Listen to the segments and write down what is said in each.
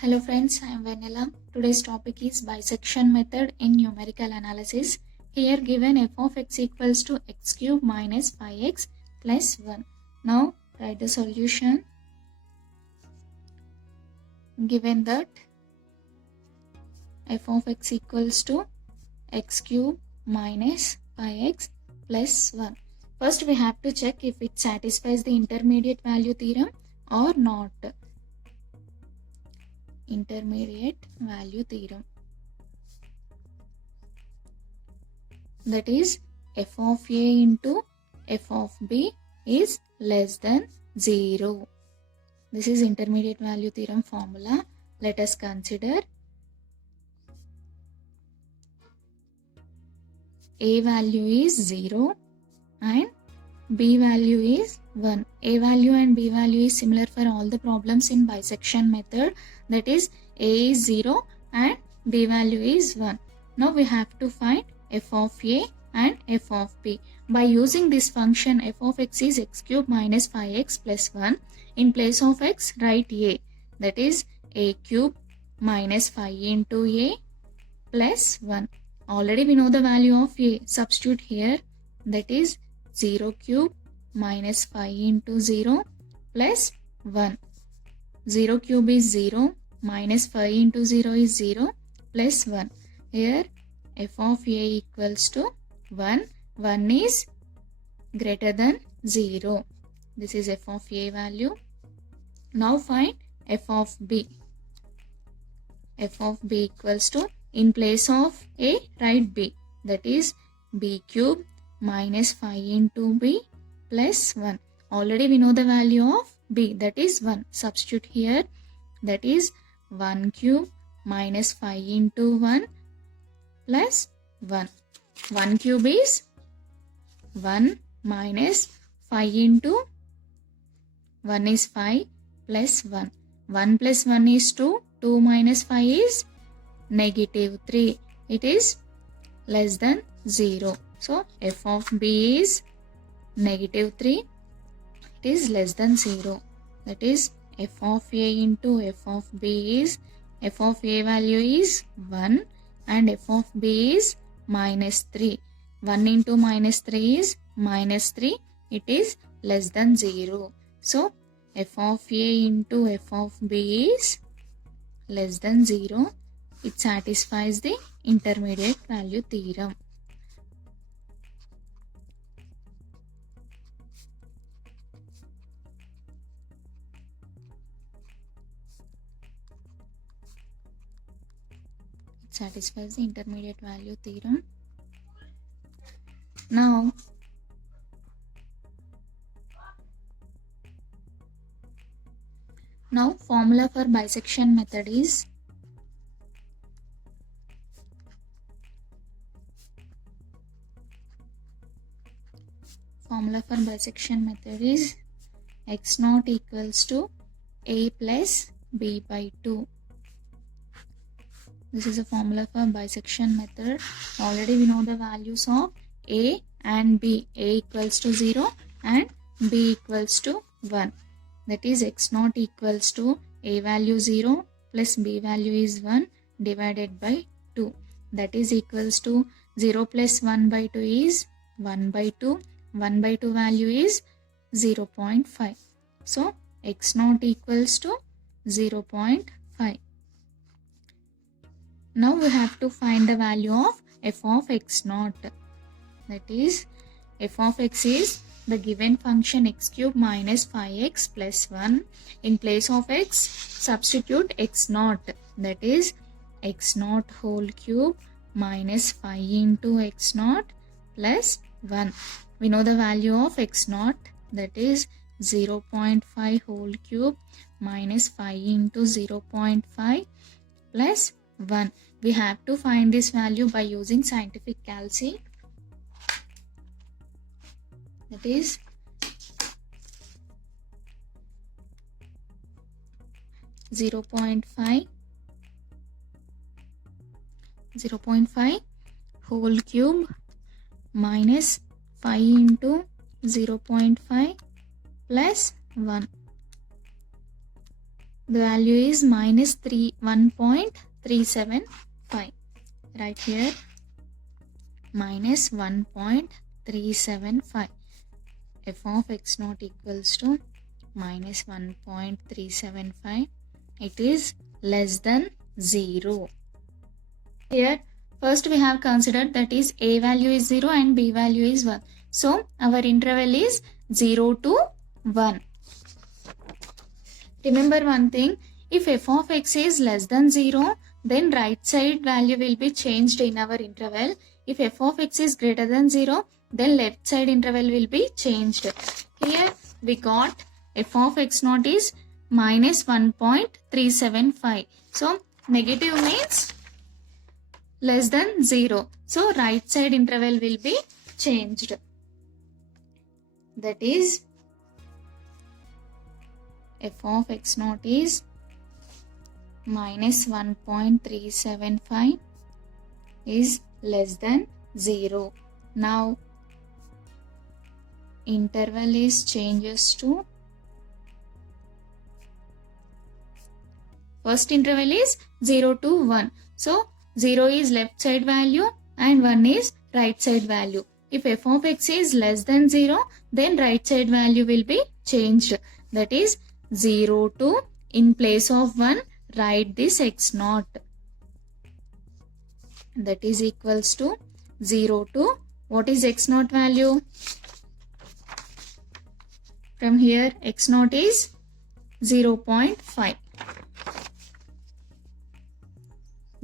Hello friends, I am Vanilla. Today's topic is bisection method in numerical analysis. Here given f of x equals to x cube minus 5x plus 1. Now write the solution. Given that f of x equals to x cube minus 5x plus 1. First we have to check if it satisfies the intermediate value theorem or not. Intermediate value theorem, that is f of a into f of b is less than 0. This is intermediate value theorem formula. Let us consider a value is 0 and b value is 1. A value and b value is similar for all the problems in bisection method, that is a is 0 and b value is 1. Now we have to find f of a and f of b. By using this function f of x is x cube minus 5x plus 1. In place of x write a, that is a cube minus 5 into a plus 1. Already we know the value of a. Substitute here, that is 0 cube minus 5 into 0 plus 1. 0 cube is 0 minus 5 into 0 is 0 plus 1. Here f of a equals to 1. 1 is greater than 0. This is f of a value. Now find f of b. F of b equals to, in place of a write b, that is b cube minus 5 into b plus 1. Already we know the value of b, that is 1. Substitute here, that is 1 cube minus 5 into 1 plus 1. 1 cube is 1 minus 5 into 1 is 5 plus 1. 1 plus 1 is 2. 2 minus 5 is negative 3. It is less than 0. So f of b is negative 3. It is less than 0. That is f of a into f of b is, f of a value is 1 and f of b is minus 3. 1 into minus 3 is minus 3. It is less than 0. So f of a into f of b is less than 0. It satisfies the intermediate value theorem. It satisfies the intermediate value theorem. Now formula for bisection method is x naught equals to a plus b by 2. This is a formula for bisection method. Already we know the values of a and b. A equals to 0 and b equals to 1. That is x naught equals to a value 0 plus b value is 1 divided by 2. That is equals to 0 plus 1 by 2 is 1 by 2. 1 by 2 value is 0.5. So x naught equals to 0.5. Now we have to find the value of f of x naught. That is f of x is the given function x cube minus 5x plus 1. In place of x substitute x naught, that is x naught whole cube minus 5 into x naught plus 1. We know the value of x naught, that is 0.5 whole cube minus 5 into 0.5 plus 1. We have to find this value by using scientific calculus. That is 0.5 whole cube minus 5 into 0.5 plus 1. The value is minus 1.375. Right here, minus 1.375. F of x naught equals to minus 1.375. It is less than 0. Here, first we have considered that is a value is 0 and b value is 1. So, our interval is 0 to 1. Remember one thing, if f of x is less than 0, then right side value will be changed in our interval. If f of x is greater than 0, then left side interval will be changed. Here we got f of x naught is minus 1.375. So, negative means less than 0. So, right side interval will be changed. That is, f of x naught is minus 1.375 is less than 0. Now, interval is changes to, first interval is 0 to 1. So, 0 is left side value and 1 is right side value. If f of x is less than 0, then right side value will be changed. That is 0 to, in place of 1, write this x naught. That is equals to 0 to, what is x naught value? From here, x naught is 0.5.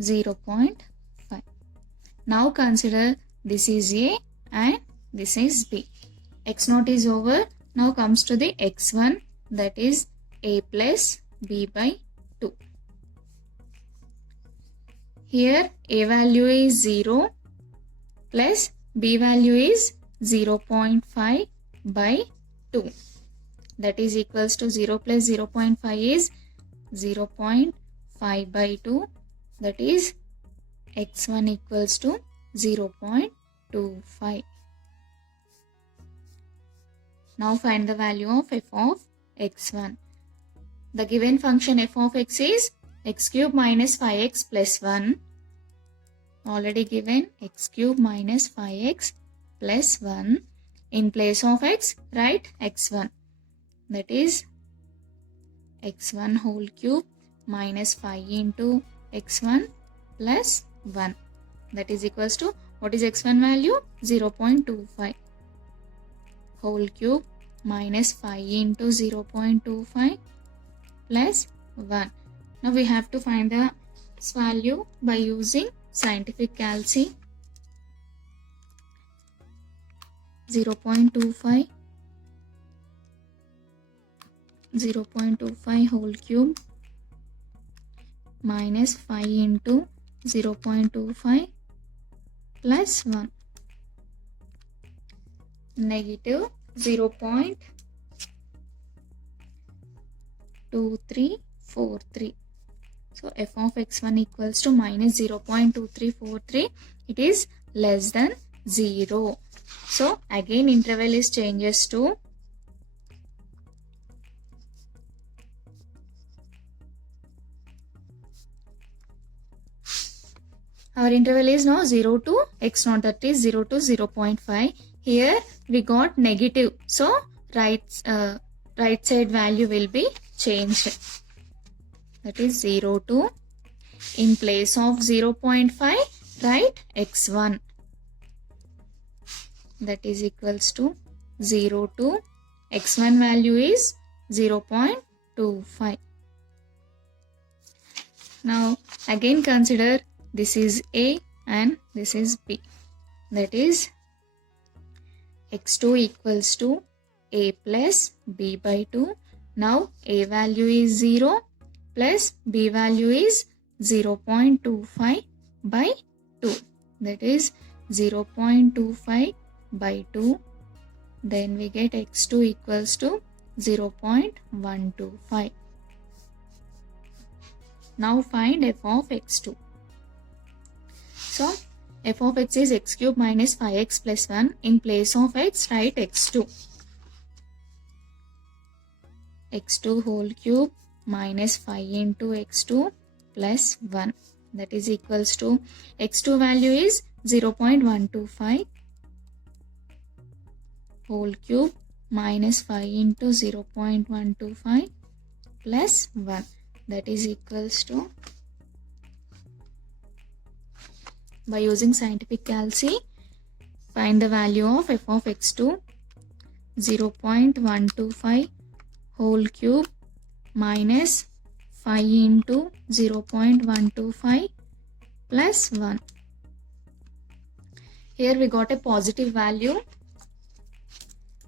0.5. Now consider this is A and this is B. X naught is over. Now comes to the x1, that is A plus B by 2. Here A value is 0 plus B value is 0.5 by 2. That is equals to 0 plus 0.5 is 0.5 by 2. That is x1 equals to 0.25. Now find the value of f of x1. The given function f of x is x cube minus 5x plus 1. Already given x cube minus 5x plus 1. In place of x, write x1. That is x1 whole cube minus 5 into x1 plus 1. That is equals to, what is x1 value? 0.25. Whole cube minus 5 into 0.25 plus 1. Now we have to find the value by using scientific calci. 0.25 whole cube minus 5 into 0.25 plus 1. Negative 0.2343. So f of x1 equals to minus 0.2343. It is less than 0. So again interval is changes to our interval is now 0 to x naught, that is 0 to 0.5. Here we got negative. So right side value will be changed. That is 0 to, in place of 0.5, write x1. That is equals to 0 to, x1 value is 0.25. Now again consider this is A and this is B. That is x2 equals to A plus B by 2. Now A value is 0 plus B value is 0.25 by 2. That is 0.25 by 2. Then we get x2 equals to 0.125. Now find f of x2. So f of x is x cube minus 5x plus 1. In place of x, write x2. x2 whole cube minus 5 into x2 plus 1. That is equals to x2 value is 0.125 whole cube minus 5 into 0.125 plus 1. That is equals to, by using scientific calci, find the value of f of x2, 0.125 whole cube minus 5 into 0.125 plus 1. Here we got a positive value,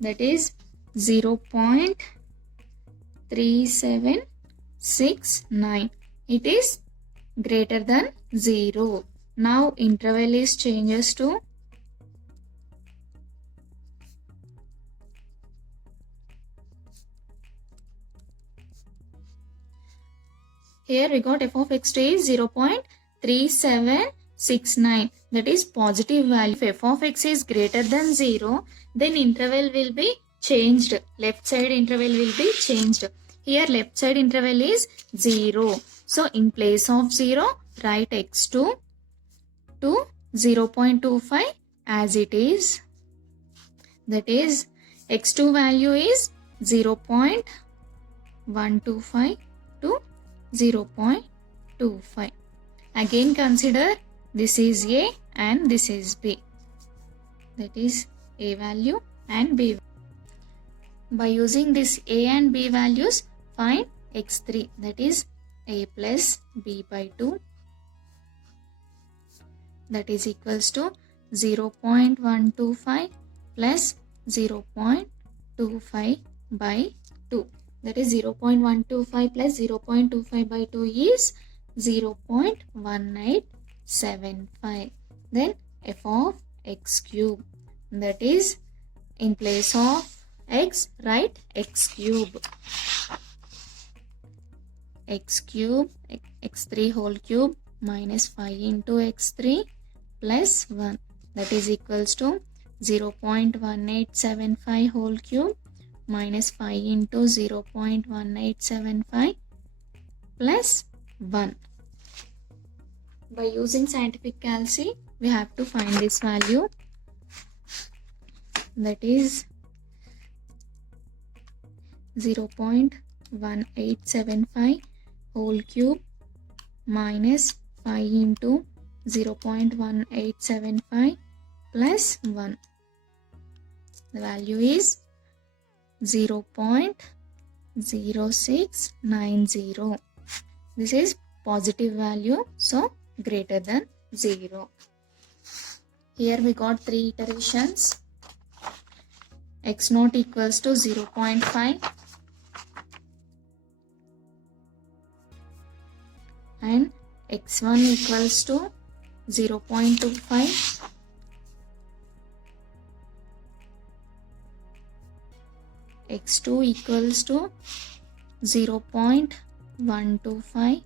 that is 0.3769. It is greater than 0. Now interval is changes to here we got f of x2 is 0.3769. That is positive value. If f of x is greater than 0, then interval will be changed. Left side interval will be changed. Here left side interval is 0. So in place of 0, write x2 to 0.25 as it is. That is x2 value is 0.125 to 0.25. Again consider this is A and this is B. That is A value and B. By using this A and B values, find x3, that is A plus B by 2. That is equals to 0.125 plus 0.25 by 2. That is 0.125 plus 0.25 by 2 is 0.1875. Then f of x cube, that is in place of x write x cube. X cube, x3 whole cube minus 5 into x3 plus 1. That is equals to 0.1875 whole cube minus 5 into 0.1875 plus 1. By using scientific calci, we have to find this value. That is 0.1875 whole cube minus 5 into 0.1875 plus 1. The value is 0.0690. This is positive value, so greater than 0. Here we got 3 iterations. X naught equals to 0.5 and x1 equals to 0.25 x2 equals to 0.125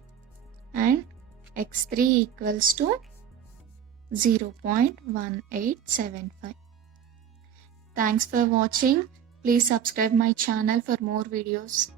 and x3 equals to 0.1875. Thanks for watching. Please subscribe my channel for more videos.